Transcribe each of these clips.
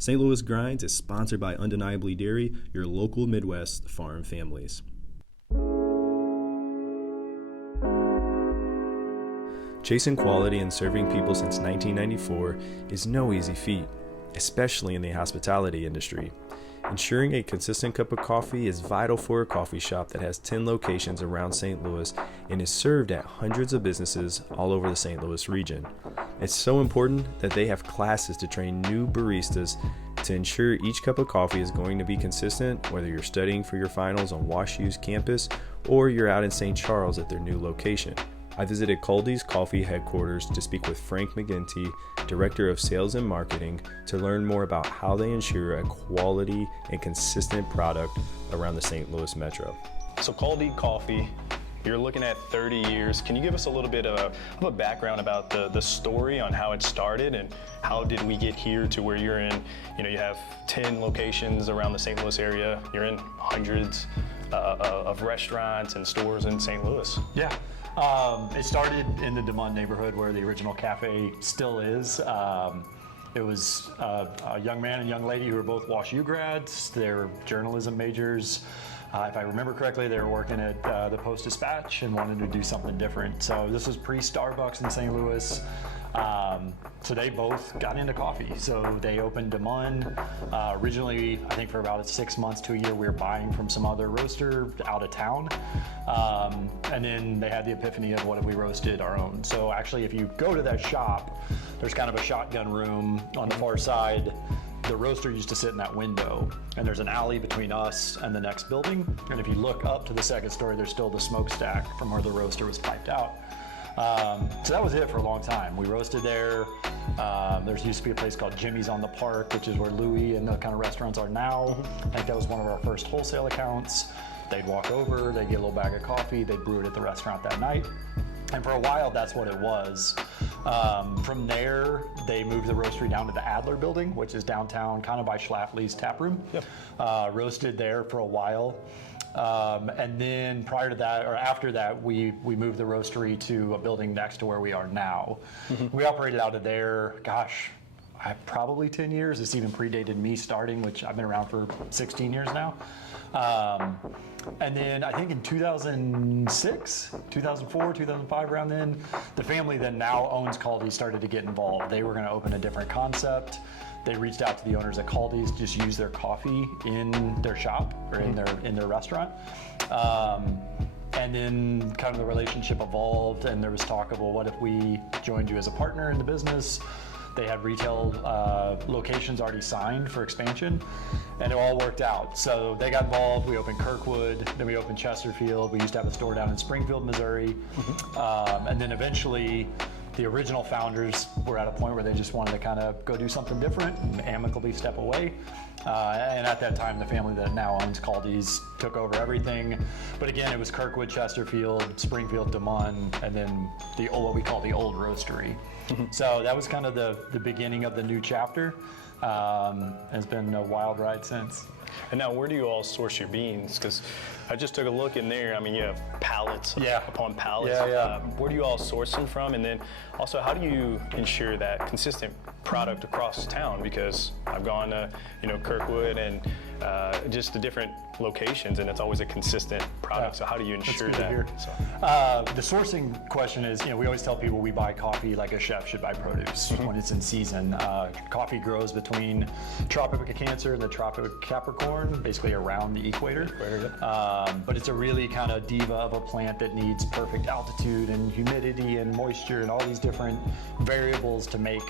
St. Louis Grinds is sponsored by Undeniably Dairy, your local Midwest farm families. Chasing quality and serving people since 1994 is no easy feat, especially in the hospitality industry. Ensuring a consistent cup of coffee is vital for a coffee shop that has 10 locations around St. Louis and is served at hundreds of businesses all over the St. Louis region. It's so important that they have classes to train new baristas to ensure each cup of coffee is going to be consistent, whether you're studying for your finals on WashU's campus or you're out in St. Charles at their new location. I visited Kaldi's Coffee headquarters to speak with Frank McGinty, Director of Sales and Marketing, to learn more about how they ensure a quality and consistent product around the St. Louis metro. So Kaldi Coffee, you're looking at 30 years. Can you give us a little bit of a background about the story on how it started and how did we get here to where you're in? You know, you have 10 locations around the St. Louis area. You're in hundreds of restaurants and stores in St. Louis. Yeah. It started in the DeMond neighborhood where the original cafe still is. It was a young man and young lady who were both WashU grads. They're journalism majors. If I remember correctly, they were working at the Post-Dispatch and wanted to do something different. So this was pre-Starbucks in St. Louis. So they both got into coffee. So they opened DeMond. Originally, I think for about 6 months to a year, we were buying from some other roaster out of town. And then they had the epiphany of what if we roasted our own. So actually, if you go to that shop, there's kind of a shotgun room on the far side. The roaster used to sit in that window, and there's an alley between us and the next building. And if you look up to the second story, there's still the smokestack from where the roaster was piped out. So that was it for a long time. We roasted there. There used to be a place called Jimmy's on the Park, which is where Louis and the kind of restaurants are now. I think that was one of our first wholesale accounts. They'd walk over, they'd get a little bag of coffee, they'd brew it at the restaurant that night. And for a while, that's what it was. From there, they moved the roastery down to the Adler building, which is downtown, kind of by Schlafly's tap room. Yep. Roasted there for a while. And then prior to that, or after that, we moved the roastery to a building next to where we are now. We operated out of there, gosh, probably 10 years. This even predated me starting, which I've been around for 16 years now. And then I think in 2006, 2004, 2005, around then, the family that now owns Kaldi started to get involved. They were going to open a different concept. They reached out to the owners at Kaldi's to just use their coffee in their shop or in their restaurant. And then kind of the relationship evolved, and there was talk of, well, what if we joined you as a partner in the business? They had retail locations already signed for expansion, and it all worked out. So they got involved. We opened Kirkwood, then we opened Chesterfield. We used to have a store down in Springfield, Missouri. And then eventually, the original founders were at a point where they just wanted to kind of go do something different and amicably step away. And at that time, the family that now owns Kaldi's took over everything. But again, it was Kirkwood, Chesterfield, Springfield, DeMond, and then what we call the old roastery. So that was kind of the beginning of the new chapter. And it's been a wild ride since. And now, where do you all source your beans? Because I just took a look in there. I mean, you have pallets upon pallets. Where do you all source them from? And then also, how do you ensure that consistent product across town? Because I've gone to, Kirkwood and just the different locations, and it's always a consistent product. So how do you ensure that? The sourcing question is, we always tell people we buy coffee like a chef should buy produce when it's in season. Coffee grows between Tropic of Cancer and the Tropic of Capricorn, basically around the equator. But it's a really kind of diva of a plant that needs perfect altitude and humidity and moisture and all these different variables to make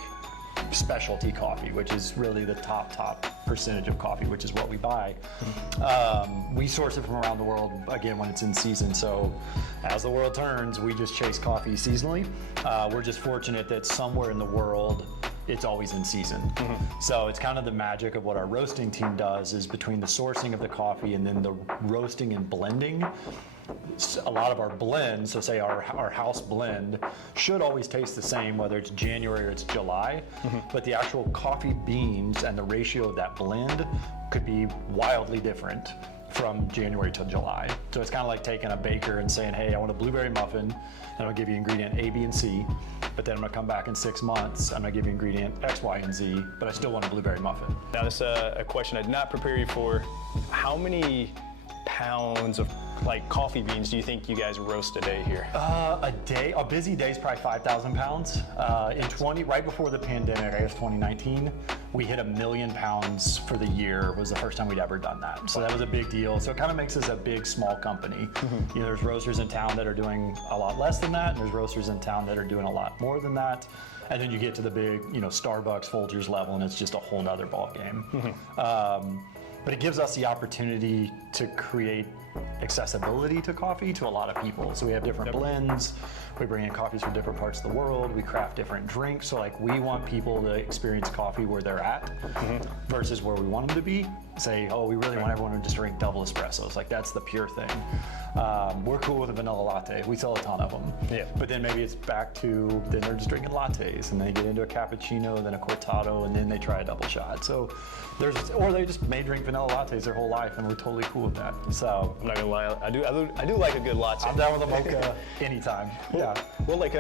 specialty coffee, which is really the top percentage of coffee, which is what we buy. We source it from around the world, again, when it's in season. So as the world turns, we just chase coffee seasonally. We're just fortunate that somewhere in the world, it's always in season. So it's kind of the magic of what our roasting team does is between the sourcing of the coffee and then the roasting and blending. A lot of our blends, so say our house blend, should always taste the same, whether it's January or it's July, but the actual coffee beans and the ratio of that blend could be wildly different. from January to July. So it's kind of like taking a baker and saying, hey, I want a blueberry muffin, and I'll give you ingredient A, B, and C, but then I'm gonna come back in 6 months, I'm gonna give you ingredient X, Y, and Z, but I still want a blueberry muffin. Now this is a question I did not prepare you for. How many pounds of like coffee beans do you think you guys roast a day here? A day, a busy day is probably 5,000 pounds. Right before the pandemic, I guess 2019, we hit 1 million pounds for the year. Was the first time we'd ever done that. So that was a big deal. So it kind of makes us a big, small company. You know, there's roasters in town that are doing a lot less than that, and there's roasters in town that are doing a lot more than that. And then you get to the big, you know, Starbucks, Folgers level, and it's just a whole nother ball game. But it gives us the opportunity to create accessibility to coffee to a lot of people. So we have different blends, we bring in coffees from different parts of the world, we craft different drinks. So like we want people to experience coffee where they're at versus where we want them to be. Say, oh, we really want everyone to just drink double espressos. Like that's the pure thing. We're cool with a vanilla latte. We sell a ton of them. Yeah. But then maybe it's back to, then they're just drinking lattes and they get into a cappuccino, then a cortado, and then they try a double shot. So or they just may drink vanilla lattes their whole life, and we're totally cool with that. So I'm not gonna lie, I do like a good latte. I'm down with a mocha anytime. Yeah. Well, like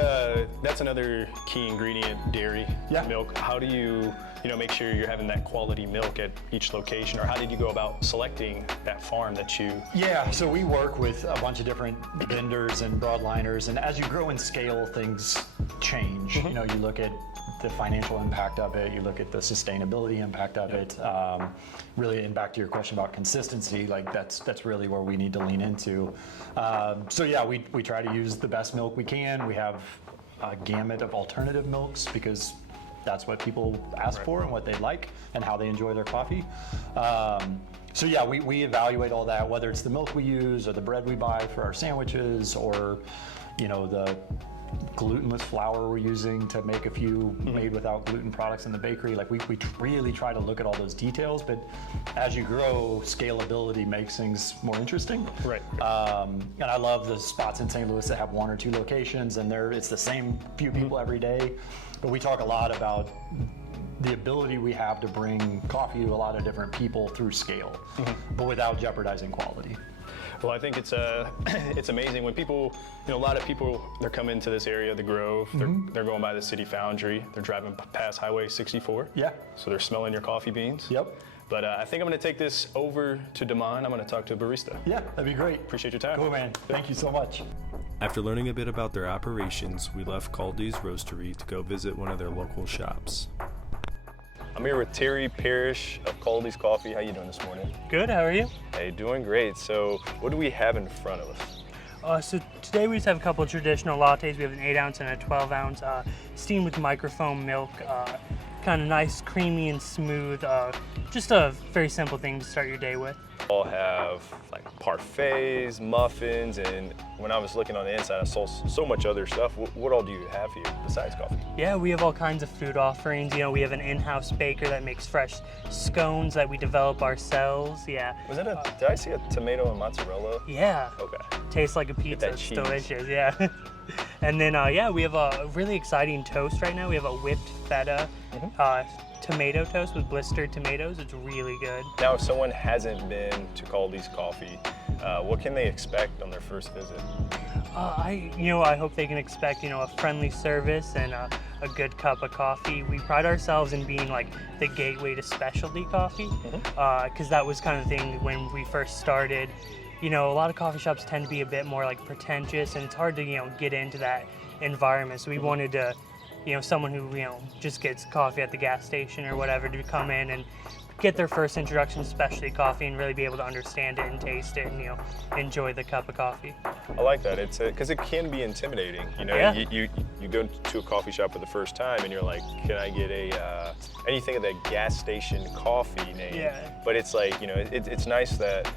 that's another key ingredient, dairy, milk. How do you make sure you're having that quality milk at each location, or how did you go about selecting that farm that you? Yeah, so we work with a bunch of different vendors and broadliners, and as you grow in scale, things change. You know, you look at the financial impact of it, you look at the sustainability impact of it. Really, and back to your question about consistency, like that's really where we need to lean into. So yeah, we try to use the best milk we can. We have a gamut of alternative milks because that's what people ask for and what they like and how they enjoy their coffee. So yeah, we evaluate all that, whether it's the milk we use or the bread we buy for our sandwiches, or the glutenless flour we're using to make a few made without gluten products in the bakery. Like we really try to look at all those details, but as you grow, scalability makes things more interesting. Right. And I love the spots in St. Louis that have 1 or 2 locations, and it's the same few people every day. But we talk a lot about the ability we have to bring coffee to a lot of different people through scale, but without jeopardizing quality. Well, I think it's amazing when people, a lot of people, they're coming to this area, the Grove, they're going by the City Foundry, they're driving past Highway 64. Yeah. So they're smelling your coffee beans. Yep. But I think I'm going to take this over to Damon. I'm going to talk to a barista. Yeah, that'd be great. Appreciate your time. Cool, man. Thank you so much. After learning a bit about their operations, we left Kaldi's Roastery to go visit one of their local shops. I'm here with Terry Parish of Kaldi's Coffee. How you doing this morning? Good, how are you? Hey, doing great. So what do we have in front of us? So today we just have a couple of traditional lattes. We have an 8-ounce and a 12-ounce, steamed with microfoam milk. Kind of nice, creamy and smooth. Just a very simple thing to start your day with. All have like parfaits, muffins, and when I was looking on the inside, I saw so much other stuff. What all do you have here besides coffee? Yeah, we have all kinds of food offerings. We have an in-house baker that makes fresh scones that we develop ourselves. Yeah. Did I see a tomato and mozzarella? Yeah. Okay. Tastes like a pizza. It's delicious. Yeah. And then we have a really exciting toast right now. We have a whipped feta tomato toast with blistered tomatoes. It's really good. Now, if someone hasn't been to Kaldi's Coffee, what can they expect on their first visit? I hope they can expect, a friendly service and a good cup of coffee. We pride ourselves in being like the gateway to specialty coffee, because that was kind of the thing when we first started. A lot of coffee shops tend to be a bit more like pretentious, and it's hard to, get into that environment. So we wanted to, someone who, just gets coffee at the gas station or whatever to come in and get their first introduction to specialty coffee and really be able to understand it and taste it and, enjoy the cup of coffee. I like that. It's because it can be intimidating. You go to a coffee shop for the first time and you're like, can I get anything of that gas station coffee name? Yeah. But it's like, it's nice that,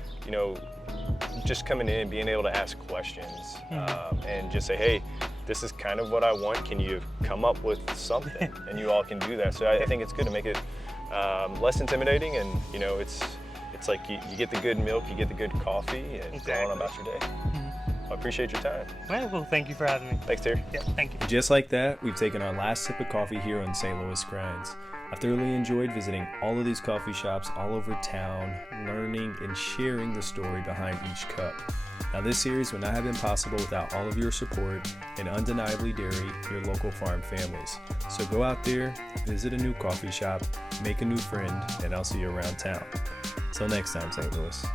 just coming in and being able to ask questions and just say, hey, this is kind of what I want. Can you come up with something? And you all can do that. So I think it's good to make it less intimidating, and it's like you get the good milk, you get the good coffee, and go on about your day. I appreciate your time. Well, thank you for having me. Thanks, Terry. Yeah, thank you. Just like that, we've taken our last sip of coffee here on St. Louis Grinds. I thoroughly enjoyed visiting all of these coffee shops all over town, learning and sharing the story behind each cup. Now this series would not have been possible without all of your support and Undeniably Dairy, your local farm families. So go out there, visit a new coffee shop, make a new friend, and I'll see you around town. Till next time, St. Louis.